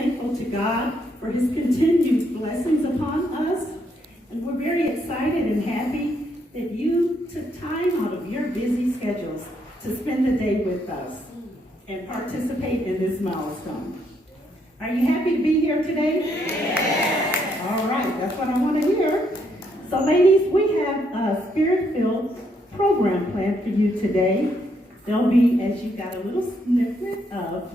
thankful to God for his continued blessings upon us. And we're very excited and happy that you took time out of your busy schedules to spend the day with us and participate in this milestone. Are you happy to be here today? Yes. All right, that's what I want to hear. So ladies, we have a spirit-filled program planned for you today. There'll be, as you got a little snippet of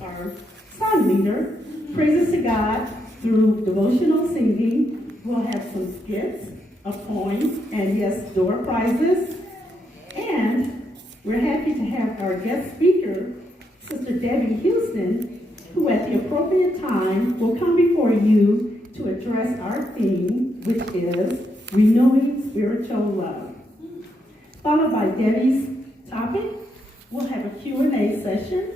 our song leader, praises to God through devotional singing. We'll have some skits, a poem, and yes, door prizes. And we're happy to have our guest speaker, Sister Debbie Houston, who at the appropriate time will come before you to address our theme, which is renewing spiritual love. Followed by Debbie's topic, we'll have a Q&A session.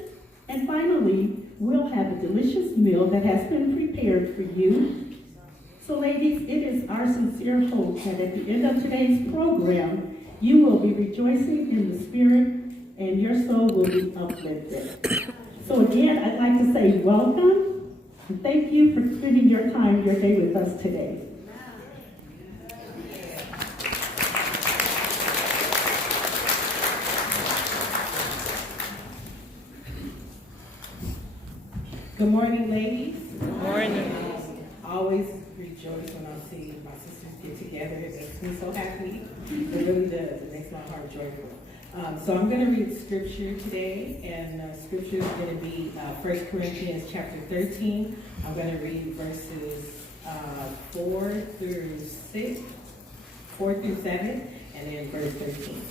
And finally, we'll have a delicious meal that has been prepared for you. So ladies, it is our sincere hope that at the end of today's program, you will be rejoicing in the Spirit and your soul will be uplifted. So again, I'd like to say welcome and thank you for spending your time, your day with us today. Good morning, ladies. Good morning. Always rejoice when I see my sisters get together. It makes me so happy. It really does. It makes my heart joyful. So I'm going to read scripture today, and scripture is going to be 1 Corinthians chapter 13. I'm going to read verses 4 through 7, and then verse 13.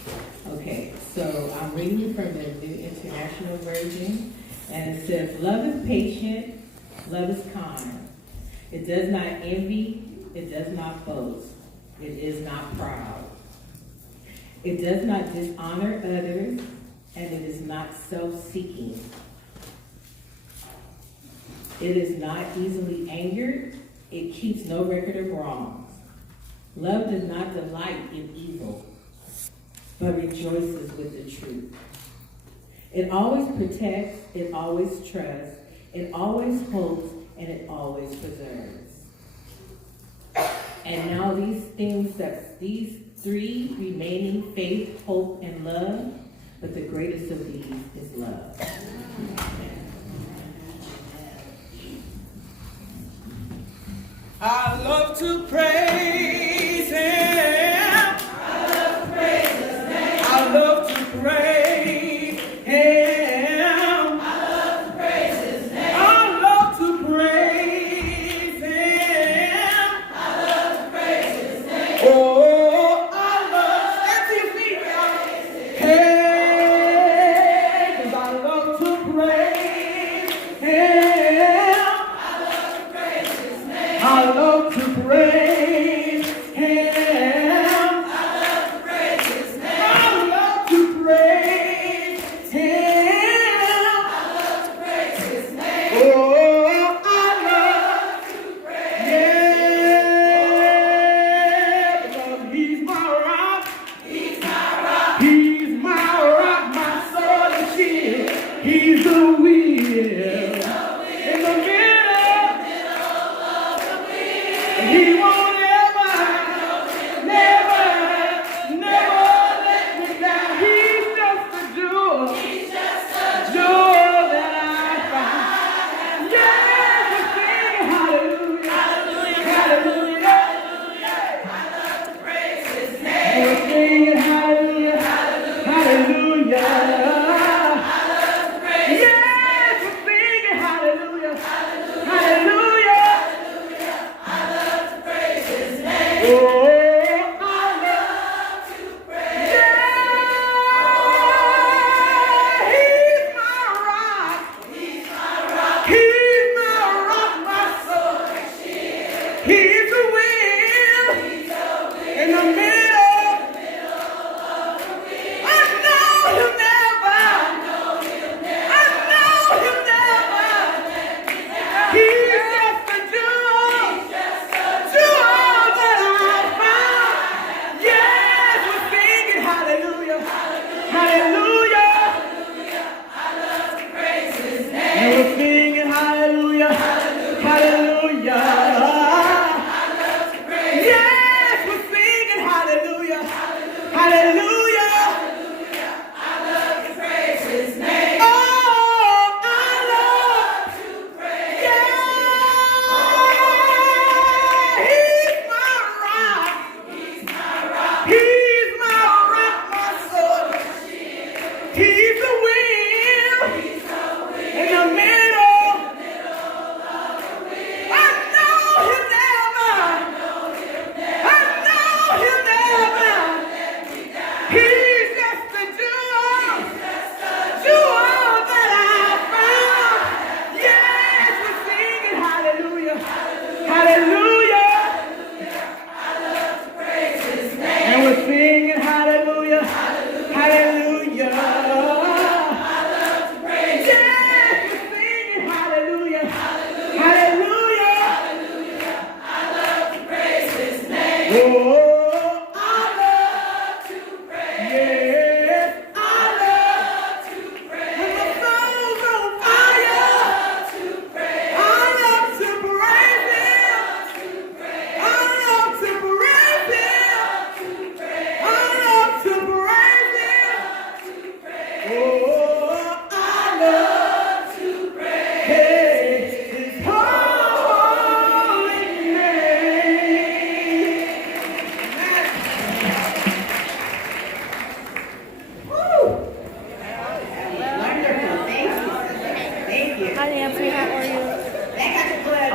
Okay, so I'm reading from the New International Version. And it says, love is patient, love is kind. It does not envy, it does not boast, it is not proud. It does not dishonor others, and it is not self-seeking. It is not easily angered, it keeps no record of wrongs. Love does not delight in evil, but rejoices with the truth. It always protects, it always trusts, it always hopes, and it always preserves. And now these three remaining, faith, hope, and love, but the greatest of these is love. I love to praise Him. I love to praise His name. I love to praise Him. I love to praise His name. I love to praise Him. I love to praise His name. Oh, I love stand to your feet now. Hey, 'cause I love to praise Him. I love to praise His name. I love to praise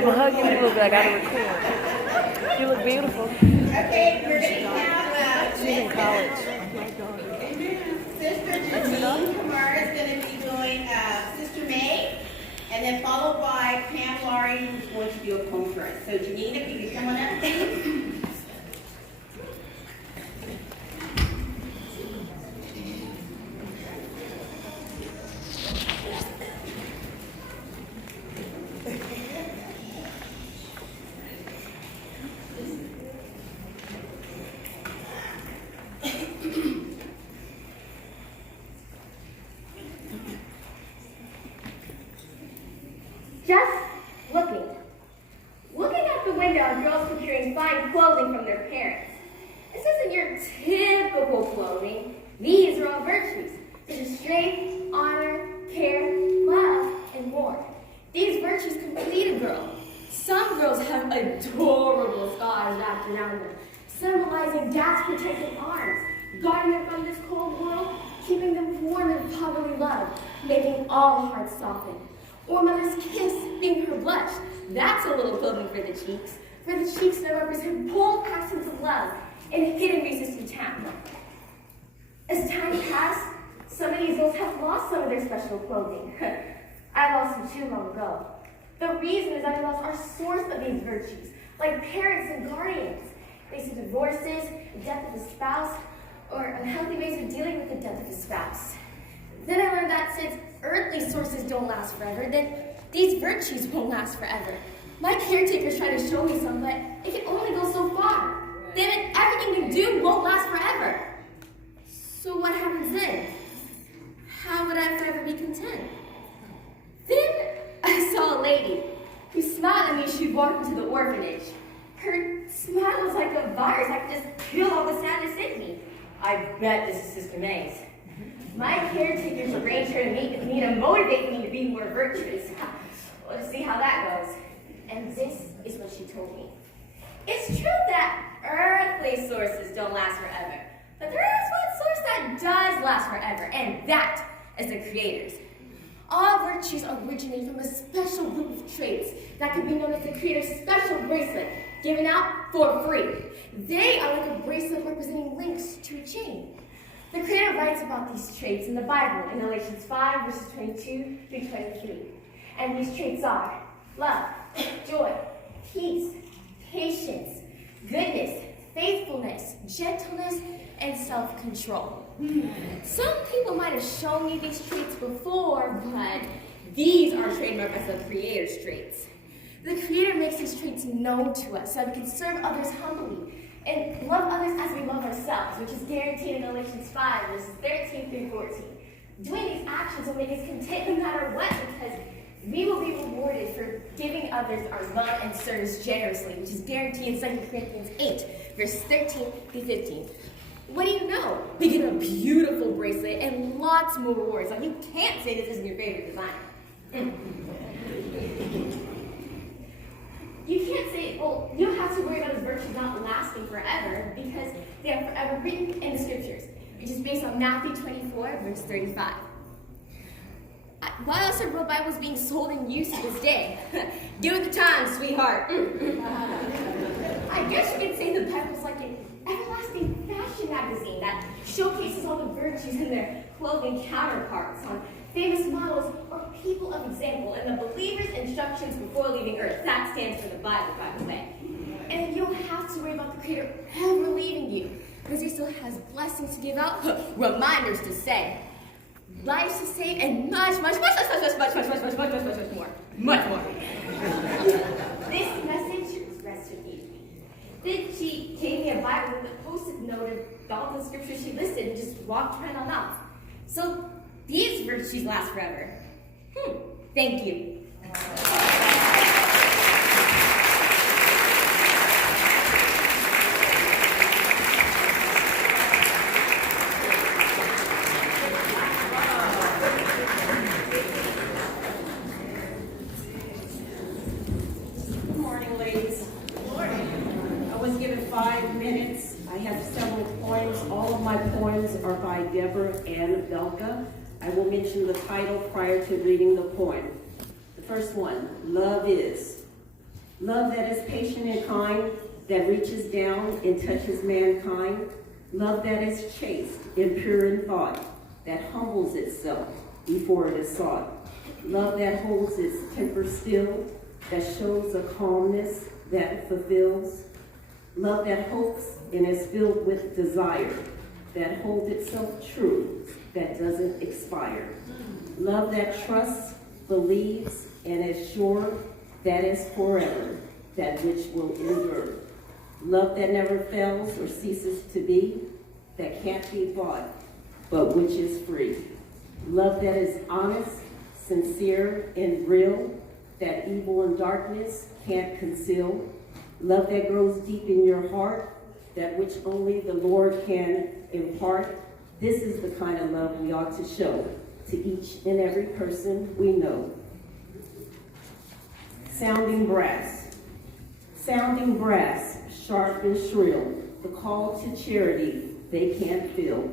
gonna hug you a little bit. I gotta record. You look beautiful. Okay, we're going to have She's in college. Sister Janine Kamara is going to be doing Sister May, and then followed by Pam Laurie, who's going to do a poem for us. So Janine, if you could come on up, please. Just looking. Looking out the window at girls procuring fine clothing from their parents. This isn't your typical clothing. These are all virtues, such as strength, honor, care, love, and more. These virtues complete a girl. Some girls have adorable scars wrapped around them, symbolizing dad's protective arms, guarding them from this cold world, keeping them warm and fatherly love, making all hearts soften. Or mother's kiss being her blush. That's a little clothing for the cheeks. For the cheeks that represent bold accents of love and hidden reasons to town. As time passed, some of these girls have lost some of their special clothing. I lost them too long ago. The reason is that I lost our source of these virtues, like parents and guardians. Facing divorces, the death of a spouse, or unhealthy ways of dealing with the death of a spouse. Then I learned that since earthly sources don't last forever, then these virtues won't last forever. My caretakers try to show me some, but it can only go so far. Then everything we do won't last forever. So what happens then? How would I forever be content? Then I saw a lady who smiled at me as she walked into the orphanage. Her smile was like a virus that could just kill all the sadness in me. I bet this is Sister May's. My caretakers arranged her to meet with me to motivate me to be more virtuous. Let's see how that goes. And this is what she told me. It's true that earthly sources don't last forever, but there is one source that does last forever, and that is the Creator's. All virtues originate from a special group of traits that can be known as the Creator's special bracelet, given out for free. They are like a bracelet representing links to a chain. The Creator writes about these traits in the Bible in Galatians 5, verses 22 through 23. And these traits are love, joy, peace, patience, goodness, faithfulness, gentleness, and self-control. Some people might have shown me these traits before, but these are trademarked as the Creator's traits. The Creator makes these traits known to us so that we can serve others humbly and love others as we love ourselves, which is guaranteed in Galatians 5, verses 13 through 14. Doing these actions will make us content no matter what, because we will be rewarded for giving others our love and service generously, which is guaranteed in 2 Corinthians 8, verses 13 through 15. What do you know? We get a beautiful bracelet and lots more rewards. Like, you can't say this isn't your favorite design. You can't say, well, you don't have to worry about his virtues not lasting forever because they are forever written in the scriptures, which is based on Matthew 24, verse 35. Why else are real Bibles being sold and used to this day? Get with the times, sweetheart. I guess you could say the Bible's like an everlasting fashion magazine that showcases all the virtues in their clothing counterparts on famous models or people of example in the believer's instructions before leaving earth. That stands for the Bible, by the way. And you don't have to worry about the Creator ever leaving you, because He still has blessings to give out, reminders to say, lives to save, and much more. Much more. This message resonated me. Then she gave me a Bible with a post-it note of all the scriptures she listed and just walked right on off. So these virtues last forever. Thank you. Good morning, ladies. Good morning. I was given 5 minutes. I have several poems. All of my poems are by Deborah Ann Belka. I will mention the title prior to reading the poem. The first one, Love Is. Love that is patient and kind, that reaches down and touches mankind. Love that is chaste and pure in thought, that humbles itself before it is sought. Love that holds its temper still, that shows a calmness that fulfills. Love that hopes and is filled with desire, that holds itself true, that doesn't expire. Love that trusts, believes, and is sure, that is forever, that which will endure. Love that never fails or ceases to be, that can't be bought, but which is free. Love that is honest, sincere, and real, that evil and darkness can't conceal. Love that grows deep in your heart, that which only the Lord can impart. This is the kind of love we ought to show to each and every person we know. Sounding brass. Sounding brass, sharp and shrill, the call to charity they can't feel.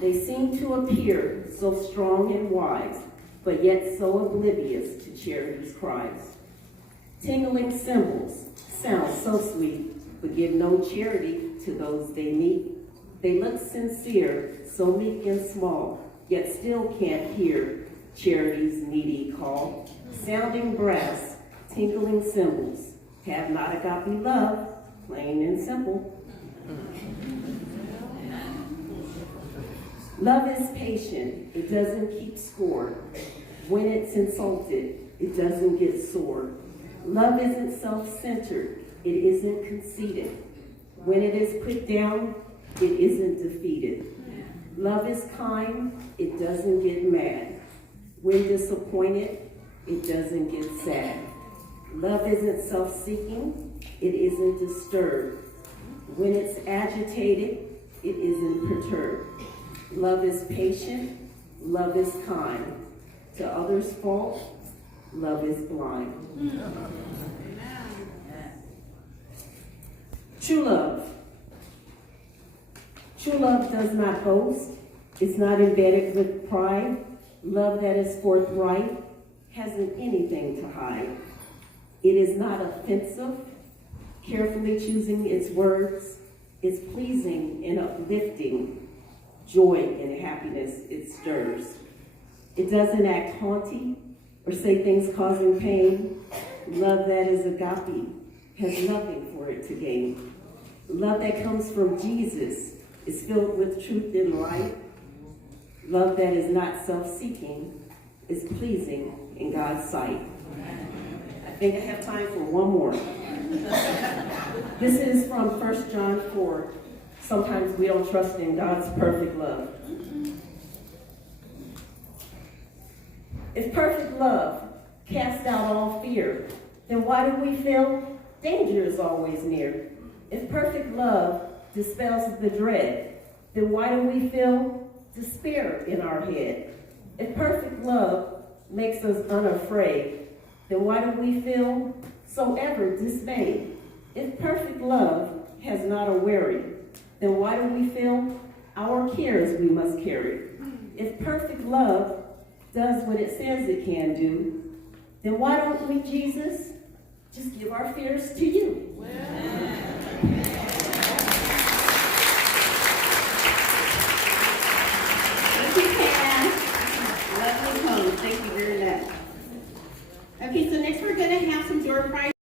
They seem to appear so strong and wise, but yet so oblivious to charity's cries. Tingling cymbals sound so sweet, but give no charity to those they meet. They look sincere, so meek and small, yet still can't hear charity's needy call. Sounding brass, tinkling cymbals, have not agape love, plain and simple. Love is patient, it doesn't keep score. When it's insulted, it doesn't get sore. Love isn't self-centered, it isn't conceited. When it is put down, it isn't defeated. Love is kind, it doesn't get mad. When disappointed, it doesn't get sad. Love isn't self-seeking, it isn't disturbed. When it's agitated, it isn't perturbed. Love is patient, love is kind. To others' fault, love is blind. True love. True love does not boast. It's not embedded with pride. Love that is forthright hasn't anything to hide. It is not offensive, carefully choosing its words. It's pleasing and uplifting. Joy and happiness it stirs. It doesn't act haughty or say things causing pain. Love that is agape has nothing for it to gain. Love that comes from Jesus is filled with truth and light. Love that is not self-seeking is pleasing in God's sight. I think I have time for one more. This is from 1 John 4. Sometimes we don't trust in God's perfect love. If perfect love casts out all fear, then why do we feel danger is always near? If perfect love dispels the dread, then why do we feel despair in our head? If perfect love makes us unafraid, then why do we feel so ever dismayed? If perfect love has not a worry, then why do we feel our cares we must carry? If perfect love does what it says it can do, then why don't we, Jesus, just give our fears to you?